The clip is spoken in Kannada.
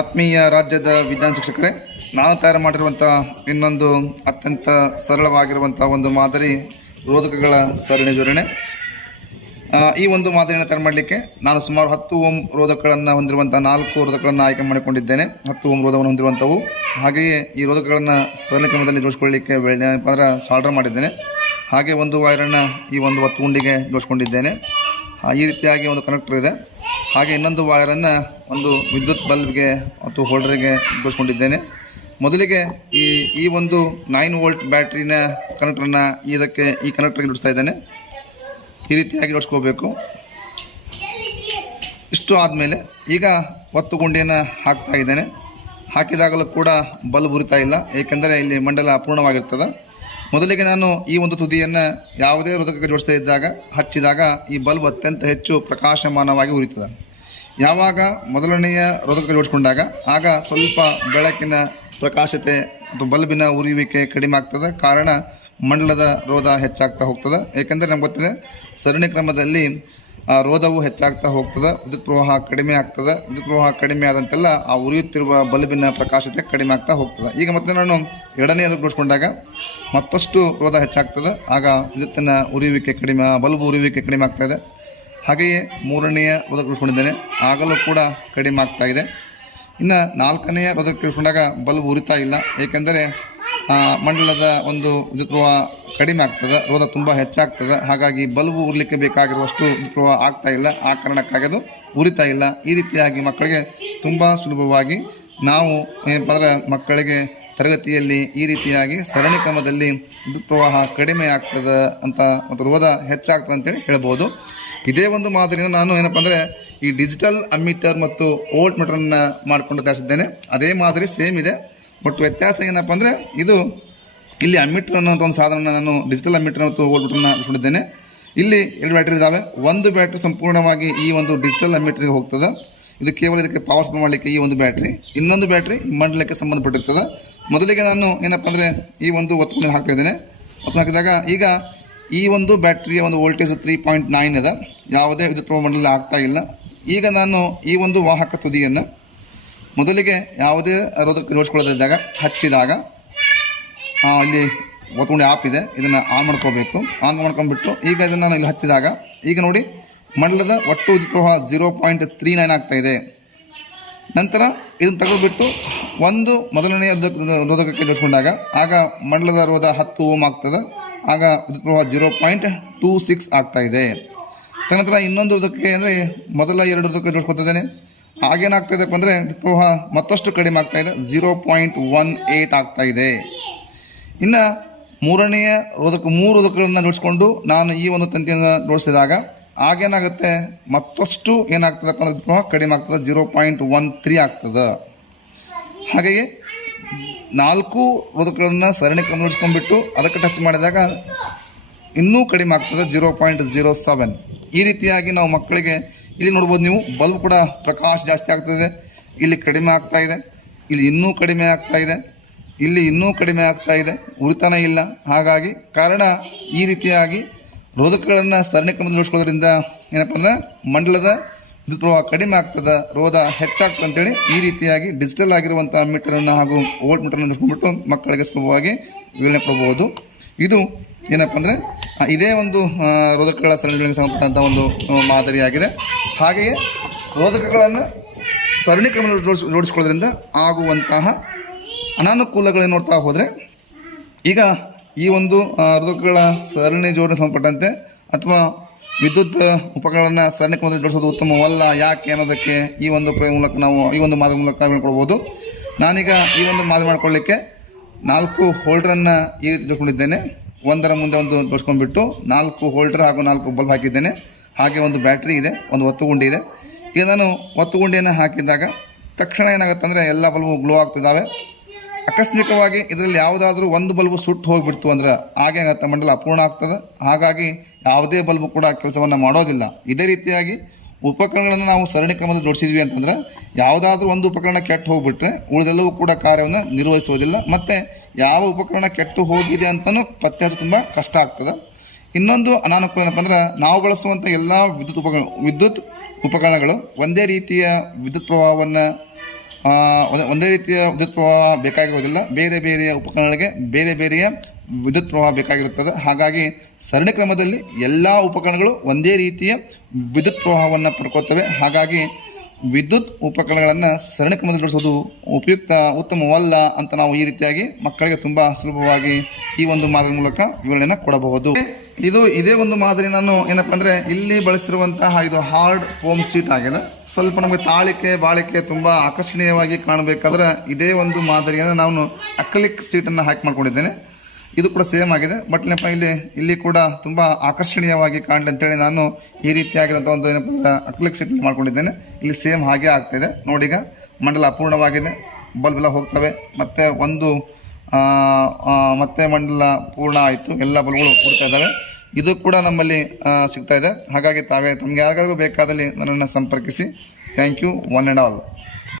ಆತ್ಮೀಯ ರಾಜ್ಯದ ವಿಜ್ಞಾನ ಶಿಕ್ಷಕರೇ ನಾನು ತಯಾರು ಮಾಡಿರುವಂಥ ಇನ್ನೊಂದು ಅತ್ಯಂತ ಸರಳವಾಗಿರುವಂಥ ಒಂದು ಮಾದರಿ ರೋಧಕಗಳ ಸರಣಿ ಜೋಡಣೆ. ಈ ಒಂದು ಮಾದರಿಯನ್ನು ತಯಾರು ಮಾಡಲಿಕ್ಕೆ ನಾನು ಸುಮಾರು ಹತ್ತು ಓಮ್ ರೋಧಕಗಳನ್ನು ಹೊಂದಿರುವಂಥ ನಾಲ್ಕು ರೋಧಕಗಳನ್ನು ಆಯ್ಕೆ ಮಾಡಿಕೊಂಡಿದ್ದೇನೆ. ಹತ್ತು ಓಮ್ ರೋಧವನ್ನು ಹೊಂದಿರುವಂಥವು ಹಾಗೆಯೇ ಈ ರೋಧಕಗಳನ್ನು ಸರಣಿ ಕ್ರಮದಲ್ಲಿ ಜೋಡಿಸ್ಕೊಳ್ಳಿಕ್ಕೆ ಬೆಳೆ ಅಂದರೆ ಸಾಲ್ಡರ್ ಮಾಡಿದ್ದೇನೆ. ಹಾಗೆ ಒಂದು ವೈರನ್ನು ಈ ಒಂದು ಹತ್ತು ಗುಂಡಿಗೆ ಜೋಡಿಸ್ಕೊಂಡಿದ್ದೇನೆ ಈ ರೀತಿಯಾಗಿ ಒಂದು ಕನೆಕ್ಟರ್ ಇದೆ. ಹಾಗೆ ಇನ್ನೊಂದು ವೈರನ್ನು ಒಂದು ವಿದ್ಯುತ್ ಬಲ್ಬ್ಗೆ ಮತ್ತು ಹೋಲ್ಡರ್ಗೆ ಜೋಡಿಸ್ಕೊಂಡಿದ್ದೇನೆ ಮೊದಲಿಗೆ ಈ ಈ ಒಂದು ನೈನ್ ವೋಲ್ಟ್ ಬ್ಯಾಟ್ರಿನ ಕನೆಕ್ಟ್ರನ್ನು ಇದಕ್ಕೆ ಈ ಕನೆಕ್ಟ್ರಿಗೆ ಜೋಡಿಸ್ತಾ ಇದ್ದೇನೆ. ಈ ರೀತಿಯಾಗಿ ಜೋಡಿಸ್ಕೋಬೇಕು ಇಷ್ಟು ಆದಮೇಲೆ ಈಗ ಒತ್ತು ಗುಂಡಿಯನ್ನು ಹಾಕ್ತಾ ಇದ್ದೇನೆ. ಹಾಕಿದಾಗಲೂ ಕೂಡ ಬಲ್ಬ್ ಉರಿತಾ ಇಲ್ಲ, ಏಕೆಂದರೆ ಇಲ್ಲಿ ಮಂಡಲ ಅಪೂರ್ಣವಾಗಿರ್ತದೆ. ಮೊದಲಿಗೆ ನಾನು ಈ ಒಂದು ತುದಿಯನ್ನು ಯಾವುದೇ ರೋಧಕಕ್ಕೆ ಜೋಡಿಸ್ತಾ ಇದ್ದಾಗ, ಹಚ್ಚಿದಾಗ ಈ ಬಲ್ಬ್ ಅತ್ಯಂತ ಹೆಚ್ಚು ಪ್ರಕಾಶಮಾನವಾಗಿ ಉರಿತದೆ. ಯಾವಾಗ ಮೊದಲನೆಯ ರೋಧಕ ಜೋಡಿಸ್ಕೊಂಡಾಗ ಆಗ ಸ್ವಲ್ಪ ಬೆಳಕಿನ ಪ್ರಕಾಶತೆ ಅಥವಾ ಬಲ್ಬಿನ ಉರಿಯುವಿಕೆ ಕಡಿಮೆ ಆಗ್ತದೆ. ಕಾರಣ ಮಂಡಲದ ರೋಧ ಹೆಚ್ಚಾಗ್ತಾ ಹೋಗ್ತದೆ. ಏಕೆಂದರೆ ನಮ್ಗೆ ಗೊತ್ತಿದೆ, ಸರಣಿ ಕ್ರಮದಲ್ಲಿ ರೋಧವು ಹೆಚ್ಚಾಗ್ತಾ ಹೋಗ್ತದೆ. ವಿದ್ಯುತ್ ಪ್ರವಾಹ ಕಡಿಮೆ ಆಗ್ತದೆ. ವಿದ್ಯುತ್ ಪ್ರವಾಹ ಕಡಿಮೆ ಆದಂತೆಲ್ಲ ಆ ಉರಿಯುತ್ತಿರುವ ಬಲ್ಬಿನ ಪ್ರಕಾಶತೆ ಕಡಿಮೆ ಆಗ್ತಾ ಹೋಗ್ತದೆ. ಈಗ ಮತ್ತೆ ನಾನು ಎರಡನೇ ಜೋಡಿಸ್ಕೊಂಡಾಗ ಮತ್ತಷ್ಟು ರೋಧ ಹೆಚ್ಚಾಗ್ತದೆ. ಆಗ ವಿದ್ಯುತ್ತಿನ ಉರಿಯುವಿಕೆ ಕಡಿಮೆ, ಬಲ್ಬ್ ಉರಿಯುವಿಕೆ ಕಡಿಮೆ ಆಗ್ತಾ ಇದೆ. ಹಾಗೆಯೇ ಮೂರನೆಯ ರೋಧಕ ಇಳಿಸ್ಕೊಂಡಿದ್ದೇನೆ ಆಗಲೂ ಕೂಡ ಕಡಿಮೆ ಆಗ್ತಾ ಇದೆ. ಇನ್ನು ನಾಲ್ಕನೆಯ ರೋಧಕ ಇಳಿಸ್ಕೊಂಡಾಗ ಬಲ್ಬ್ ಉರಿತಾ ಇಲ್ಲ. ಏಕೆಂದರೆ ಮಂಡಲದ ಒಂದು ವಿದ್ಯುತ್ವ ಕಡಿಮೆ ಆಗ್ತದೆ. ರೋಧ ತುಂಬ ಹೆಚ್ಚಾಗ್ತದೆ. ಹಾಗಾಗಿ ಬಲ್ಬು ಉರಿಲಿಕ್ಕೆ ಬೇಕಾಗಿರುವಷ್ಟು ವಿದ್ಯುತ್ವ ಆಗ್ತಾ ಇಲ್ಲ. ಆ ಕಾರಣಕ್ಕಾಗಿ ಅದು ಉರಿತಾ ಇಲ್ಲ. ಈ ರೀತಿಯಾಗಿ ಮಕ್ಕಳಿಗೆ ತುಂಬ ಸುಲಭವಾಗಿ ನಾವು ಏನಪ್ಪ ಅಂದ್ರೆ ಮಕ್ಕಳಿಗೆ ತರಗತಿಯಲ್ಲಿ ಈ ರೀತಿಯಾಗಿ ಸರಣಿ ಕ್ರಮದಲ್ಲಿ ವಿದ್ಯುತ್ ಪ್ರವಾಹ ಕಡಿಮೆ ಆಗ್ತದೆ ಅಂತ ಮತ್ತು ರೋಧ ಹೆಚ್ಚಾಗ್ತದೆ ಅಂತೇಳಿ ಹೇಳ್ಬೋದು. ಇದೇ ಒಂದು ಮಾದರಿಯನ್ನು ನಾನು ಏನಪ್ಪ ಅಂದರೆ ಈ ಡಿಜಿಟಲ್ ಅಮ್ಮೀಟರ್ ಮತ್ತು ಓಲ್ಟ್ ಮೀಟರನ್ನು ಮಾಡಿಕೊಂಡು ತಯಾರಿಸಿದ್ದೇನೆ ಅದೇ ಮಾದರಿ ಸೇಮ್ ಇದೆ. ಬಟ್ ವ್ಯತ್ಯಾಸ ಏನಪ್ಪ ಅಂದರೆ ಇದು ಇಲ್ಲಿ ಅಮ್ಮೀಟರ್ ಅನ್ನೋಂಥ ಒಂದು ಸಾಧನ ನಾನು ಡಿಜಿಟಲ್ ಅಮ್ಮೀಟರ್ ಮತ್ತು ಓಲ್ಟ್ ಮೀಟರ್ನ ಇಟ್ಕೊಂಡಿದ್ದೇನೆ. ಇಲ್ಲಿ ಎರಡು ಬ್ಯಾಟ್ರಿ ಇದ್ದಾವೆ ಒಂದು ಬ್ಯಾಟ್ರಿ ಸಂಪೂರ್ಣವಾಗಿ ಈ ಒಂದು ಡಿಜಿಟಲ್ ಅಮ್ಮೀಟರ್ಗೆ ಹೋಗ್ತದೆ. ಇದು ಕೇವಲ ಇದಕ್ಕೆ ಪವರ್ ಸಪ್ಲೈ ಮಾಡಲಿಕ್ಕೆ ಈ ಒಂದು ಬ್ಯಾಟ್ರಿ ಇನ್ನೊಂದು ಬ್ಯಾಟ್ರಿ ಮಂಡಲಕ್ಕೆ ಸಂಬಂಧಪಟ್ಟಿರ್ತದೆ. ಮೊದಲಿಗೆ ನಾನು ಏನಪ್ಪ ಅಂದರೆ ಈ ಒಂದು ಒತ್ತು ಹಾಕ್ತಾ ಇದ್ದೇನೆ. ಒತ್ತು ಹಾಕಿದಾಗ ಈಗ ಈ ಒಂದು ಬ್ಯಾಟ್ರಿಯ ಒಂದು ವೋಲ್ಟೇಜ್ ತ್ರೀ ಪಾಯಿಂಟ್ ನೈನ್ ಇದೆ ಯಾವುದೇ ವಿದ್ಯುತ್ ಪ್ರಮಾಣದಲ್ಲಿ ಆಗ್ತಾ ಇಲ್ಲ. ಈಗ ನಾನು ಈ ಒಂದು ವಾಹಕ ತುದಿಯನ್ನು ಮೊದಲಿಗೆ ಯಾವುದೇ ರೋಧಕ ಜೋಡಿಸ್ಕೊಳ್ಳೋದಿದ್ದಾಗ ಹಚ್ಚಿದಾಗ ಅಲ್ಲಿ ಒತ್ತುಗುಂಡಿ ಆಪ್ ಇದೆ. ಇದನ್ನು ಆನ್ ಮಾಡ್ಕೋಬೇಕು. ಆನ್ ಮಾಡ್ಕೊಂಡ್ಬಿಟ್ಟು ಈಗ ಇದನ್ನು ನಾನು ಇಲ್ಲಿ ಹಚ್ಚಿದಾಗ, ಈಗ ನೋಡಿ ಮಂಡಲದ ಒಟ್ಟು ವಿದ್ಯುತ್ ಪ್ರವಾಹ ಜೀರೋ ಪಾಯಿಂಟ್ ತ್ರೀ ನೈನ್ ಆಗ್ತಾ ಇದೆ. ನಂತರ ಇದನ್ನು ತೆಗೆದುಬಿಟ್ಟು ಒಂದು ಮೊದಲನೆಯ ರೋಧಕಕ್ಕೆ ಜೋಡಿಸ್ಕೊಂಡಾಗ ಆಗ ಮಂಡಲದ ರೋಧ ಹತ್ತು ಓಮ್ ಆಗ್ತದೆ, ಆಗ ವಿದ್ಯುತ್ ಪ್ರವಾಹ ಜೀರೋ ಪಾಯಿಂಟ್ ಟೂ ಸಿಕ್ಸ್ ಆಗ್ತಾ ಇದೆ. ತದನಂತರ ಇನ್ನೊಂದು ರೋಧಕಕ್ಕೆ ಅಂದರೆ ಮೊದಲ ಎರಡು ರೋಧಕಕ್ಕೆ ಜೋಡಿಸ್ಕೊತಿದ್ದೇನೆ ಆಗೇನಾಗ್ತಾಯಿದೆಪ್ಪ ಅಂದರೆ ವಿದ್ಯುತ್ ಪ್ರವಾಹ ಮತ್ತಷ್ಟು ಕಡಿಮೆ ಆಗ್ತಾ ಇದೆ, ಜೀರೋ ಪಾಯಿಂಟ್ ಒನ್ ಏಯ್ಟ್ ಆಗ್ತಾ ಇದೆ. ಇನ್ನು ಮೂರನೆಯ ರೋಧಕ ಮೂರು ರೋಧಕಗಳನ್ನು ಜೋಡಿಸ್ಕೊಂಡು ನಾನು ಈ ಒಂದು ತಂತಿಯನ್ನು ಜೋಡಿಸಿದಾಗ ಆಗೇನಾಗುತ್ತೆ? ಮತ್ತಷ್ಟು ಏನಾಗ್ತದಪ್ಪ ಅಂದ್ರೆ ಪ್ರವಾಹ ಕಡಿಮೆ ಆಗ್ತದೆ, ಜೀರೋ ಪಾಯಿಂಟ್ ಒನ್ ತ್ರೀ ಆಗ್ತದೆ. ಹಾಗೆಯೇ ನಾಲ್ಕು ರೋಧಕಗಳನ್ನು ಸರಣಿ ಕ್ರಮ ಜೋಡಿಸ್ಕೊಂಡ್ಬಿಟ್ಟು ಅದಕ್ಕೆ ಟಚ್ ಮಾಡಿದಾಗ ಇನ್ನೂ ಕಡಿಮೆ ಆಗ್ತದೆ, ಜೀರೋ ಪಾಯಿಂಟ್ ಜೀರೋ ಸೆವೆನ್. ಈ ರೀತಿಯಾಗಿ ನಾವು ಮಕ್ಕಳಿಗೆ ಇಲ್ಲಿ ನೋಡ್ಬೋದು ನೀವು, ಬಲ್ಬ್ ಕೂಡ ಪ್ರಕಾಶ ಜಾಸ್ತಿ ಆಗ್ತದೆ. ಇಲ್ಲಿ ಕಡಿಮೆ ಆಗ್ತಾ ಇದೆ, ಇಲ್ಲಿ ಇನ್ನೂ ಕಡಿಮೆ ಆಗ್ತಾ ಇದೆ, ಇಲ್ಲಿ ಇನ್ನೂ ಕಡಿಮೆ ಆಗ್ತಾ ಇದೆ ಉಳಿತಾನೆ ಇಲ್ಲ. ಹಾಗಾಗಿ ಕಾರಣ ಈ ರೀತಿಯಾಗಿ ರೋಧಕಗಳನ್ನು ಸರಣಿ ಕ್ರಮದಲ್ಲಿ ಉಳಿಸ್ಕೊಳ್ಳೋದ್ರಿಂದ ಏನಪ್ಪ ಅಂದರೆ ಮಂಡಲದ ವಿದ್ಯುತ್ ಪ್ರವಾಹ ಕಡಿಮೆ ಆಗ್ತದೆ, ರೋಧ ಹೆಚ್ಚಾಗ್ತದೆ ಅಂತೇಳಿ ಈ ರೀತಿಯಾಗಿ ಡಿಜಿಟಲ್ ಆಗಿರುವಂಥ ಮೀಟರನ್ನು ಹಾಗೂ ವೋಲ್ಟ್ ಮೀಟರನ್ನು ಜೋಡಿಸ್ಕೊಂಡ್ಬಿಟ್ಟು ಮಕ್ಕಳಿಗೆ ಸುಲಭವಾಗಿ ವಿವರಣೆ ಕೊಡಬಹುದು ಇದು ಏನಪ್ಪ ಅಂದರೆ ಇದೇ ಒಂದು ರೋಧಕಗಳ ಸರಣಿಗಳಿಗೆ ಸಂಬಂಧಪಟ್ಟಂಥ ಒಂದು ಮಾದರಿಯಾಗಿದೆ. ಹಾಗೆಯೇ ರೋಧಕಗಳನ್ನು ಸರಣಿ ಜೋಡಿಸ್ಕೊಳ್ಳೋದ್ರಿಂದ ಆಗುವಂತಹ ಅನಾನುಕೂಲಗಳನ್ನು ನೋಡ್ತಾ ಹೋದರೆ ಈಗ ಈ ಒಂದು ಋತುಗಳ ಸರಣಿ ಜೋಡಣೆ ಸಂಬಂಧಪಟ್ಟಂತೆ ಅಥವಾ ವಿದ್ಯುತ್ ಉಪಕರಣಗಳನ್ನು ಸರಣಿ ಕ್ರಮದಲ್ಲಿ ಜೋಡಿಸೋದು ಉತ್ತಮವಲ್ಲ, ಯಾಕೆ ಅನ್ನೋದಕ್ಕೆ ಈ ಒಂದು ಪ್ರಯೋಗ ಮೂಲಕ ನಾವು, ಈ ಒಂದು ಮಾದರಿ ಮೂಲಕ ಹೇಳ್ಕೊಳ್ಬೋದು. ನಾನೀಗ ಈ ಒಂದು ಮಾದರಿ ಮಾಡ್ಕೊಳ್ಳಿಕ್ಕೆ ನಾಲ್ಕು ಹೋಲ್ಡ್ರನ್ನು ಈ ರೀತಿ ಜೋಡ್ಕೊಂಡಿದ್ದೇನೆ ಒಂದರ ಮುಂದೆ ಒಂದು ಜೋಡಿಸ್ಕೊಂಡ್ಬಿಟ್ಟು ನಾಲ್ಕು ಹೋಲ್ಡರ್ ಹಾಗೂ ನಾಲ್ಕು ಬಲ್ಬ್ ಹಾಕಿದ್ದೇನೆ. ಹಾಗೆ ಒಂದು ಬ್ಯಾಟ್ರಿ ಇದೆ, ಒಂದು ಒತ್ತುಗುಂಡಿ ಇದೆ. ಈಗ ನಾನು ಒತ್ತುಗುಂಡಿಯನ್ನು ಹಾಕಿದಾಗ ತಕ್ಷಣ ಏನಾಗುತ್ತೆ ಅಂದರೆ ಎಲ್ಲ ಬಲ್ಬು ಗ್ಲೋ ಆಗ್ತಿದ್ದಾವೆ. ಆಕಸ್ಮಿಕವಾಗಿ ಇದರಲ್ಲಿ ಯಾವುದಾದ್ರೂ ಒಂದು ಬಲ್ಬು ಸುಟ್ಟು ಹೋಗಿಬಿಡ್ತು ಅಂದ್ರೆ ಹಾಗೆ ಮಂಡಲ ಅಪೂರ್ಣ ಆಗ್ತದೆ. ಹಾಗಾಗಿ ಯಾವುದೇ ಬಲ್ಬು ಕೂಡ ಕೆಲಸವನ್ನು ಮಾಡೋದಿಲ್ಲ. ಇದೇ ರೀತಿಯಾಗಿ ಉಪಕರಣಗಳನ್ನು ನಾವು ಸರಣಿ ಕ್ರಮದಲ್ಲಿ ಜೋಡಿಸಿದ್ವಿ ಅಂತಂದ್ರೆ ಯಾವುದಾದ್ರೂ ಒಂದು ಉಪಕರಣ ಕೆಟ್ಟು ಹೋಗ್ಬಿಟ್ರೆ ಉಳಿದೆಲ್ಲವೂ ಕೂಡ ಕಾರ್ಯವನ್ನು ನಿರ್ವಹಿಸುವುದಿಲ್ಲ. ಮತ್ತು ಯಾವ ಉಪಕರಣ ಕೆಟ್ಟು ಹೋಗಿದೆ ಅಂತಲೂ ಪತ್ತೆ ತುಂಬ ಕಷ್ಟ ಆಗ್ತದೆ. ಇನ್ನೊಂದು ಅನಾನುಕೂಲ ಏನಪ್ಪ ಅಂದ್ರೆ ನಾವು ಬಳಸುವಂಥ ಎಲ್ಲ ವಿದ್ಯುತ್ ಉಪಕರಣ ವಿದ್ಯುತ್ ಉಪಕರಣಗಳು ಒಂದೇ ರೀತಿಯ ವಿದ್ಯುತ್ ಪ್ರವಾಹವನ್ನು ಒಂದೇ- ರೀತಿಯ ವಿದ್ಯುತ್ ಪ್ರವಾಹ ಬೇಕಾಗಿರುವುದಿಲ್ಲ. ಬೇರೆ ಬೇರೆಯ ಉಪಕರಣಗಳಿಗೆ ಬೇರೆ ಬೇರೆಯ ವಿದ್ಯುತ್ ಪ್ರವಾಹ ಬೇಕಾಗಿರುತ್ತದೆ. ಹಾಗಾಗಿ ಸರಣಿ ಕ್ರಮದಲ್ಲಿ ಎಲ್ಲ ಉಪಕರಣಗಳು ಒಂದೇ ರೀತಿಯ ವಿದ್ಯುತ್ ಪ್ರವಾಹವನ್ನು ಪಡ್ಕೊಳ್ತವೆ. ಹಾಗಾಗಿ ವಿದ್ಯುತ್ ಉಪಕರಣಗಳನ್ನು ಸರಣಿ ಕ್ರಮದಲ್ಲಿ ಬಳಸೋದು ಉಪಯುಕ್ತ, ಉತ್ತಮವಲ್ಲ ಅಂತ ನಾವು ಈ ರೀತಿಯಾಗಿ ಮಕ್ಕಳಿಗೆ ತುಂಬ ಸುಲಭವಾಗಿ ಈ ಒಂದು ಮಾದರಿ ಮೂಲಕ ವಿವರಣೆಯನ್ನು ಕೊಡಬಹುದು. ಇದು ಇದೇ ಒಂದು ಮಾದರಿ ನಾನು ಏನಪ್ಪ ಅಂದರೆ ಇಲ್ಲಿ ಬಳಸಿರುವಂತಹ ಇದು ಹಾರ್ಡ್ ಫೋಮ್ ಸೀಟ್ ಆಗಿದೆ. ಸ್ವಲ್ಪ ನಮಗೆ ತಾಳಿಕೆ, ಬಾಳಿಕೆ ತುಂಬ ಆಕರ್ಷಣೀಯವಾಗಿ ಕಾಣಬೇಕಾದ್ರೆ ಇದೇ ಒಂದು ಮಾದರಿಯನ್ನು ನಾನು ಅಕ್ಲಿಕ್ ಸೀಟನ್ನು ಹಾಕಿ ಮಾಡ್ಕೊಂಡಿದ್ದೇನೆ. ಇದು ಕೂಡ ಸೇಮ್ ಆಗಿದೆ. ಬಟ್ ಏನಪ್ಪ ಇಲ್ಲಿ ಇಲ್ಲಿ ಕೂಡ ತುಂಬ ಆಕರ್ಷಣೀಯವಾಗಿ ಕಾಣಲಿ ಅಂತೇಳಿ ನಾನು ಈ ರೀತಿಯಾಗಿರುವಂಥ ಒಂದು ಏನಪ್ಪ ಅಕ್ಲಿಕ್ ಸೀಟ್ ಮಾಡ್ಕೊಂಡಿದ್ದೇನೆ. ಇಲ್ಲಿ ಸೇಮ್ ಹಾಗೆ ಆಗ್ತಿದೆ ನೋಡಿ ಈಗ ಮಂಡಲ ಅಪೂರ್ಣವಾಗಿದೆ. ಬಲ್ಬ್ ಎಲ್ಲ ಹೋಗ್ತವೆ. ಮತ್ತು ಒಂದು ಮತ್ತೆ ಮಂಡಲ ಪೂರ್ಣ ಆಯಿತು. ಎಲ್ಲ ಬಲಗಳು ಕೊಡ್ತಾ ಇದ್ದಾವೆ. ಇದು ಕೂಡ ನಮ್ಮಲ್ಲಿ ಸಿಗ್ತಾ ಇದೆ. ಹಾಗಾಗಿ ತಾವೇ ತಮಗೆ ಯಾರಿಗಾದ್ರೂ ಬೇಕಾದಲ್ಲಿ ನನ್ನನ್ನು ಸಂಪರ್ಕಿಸಿ. Thank you one and all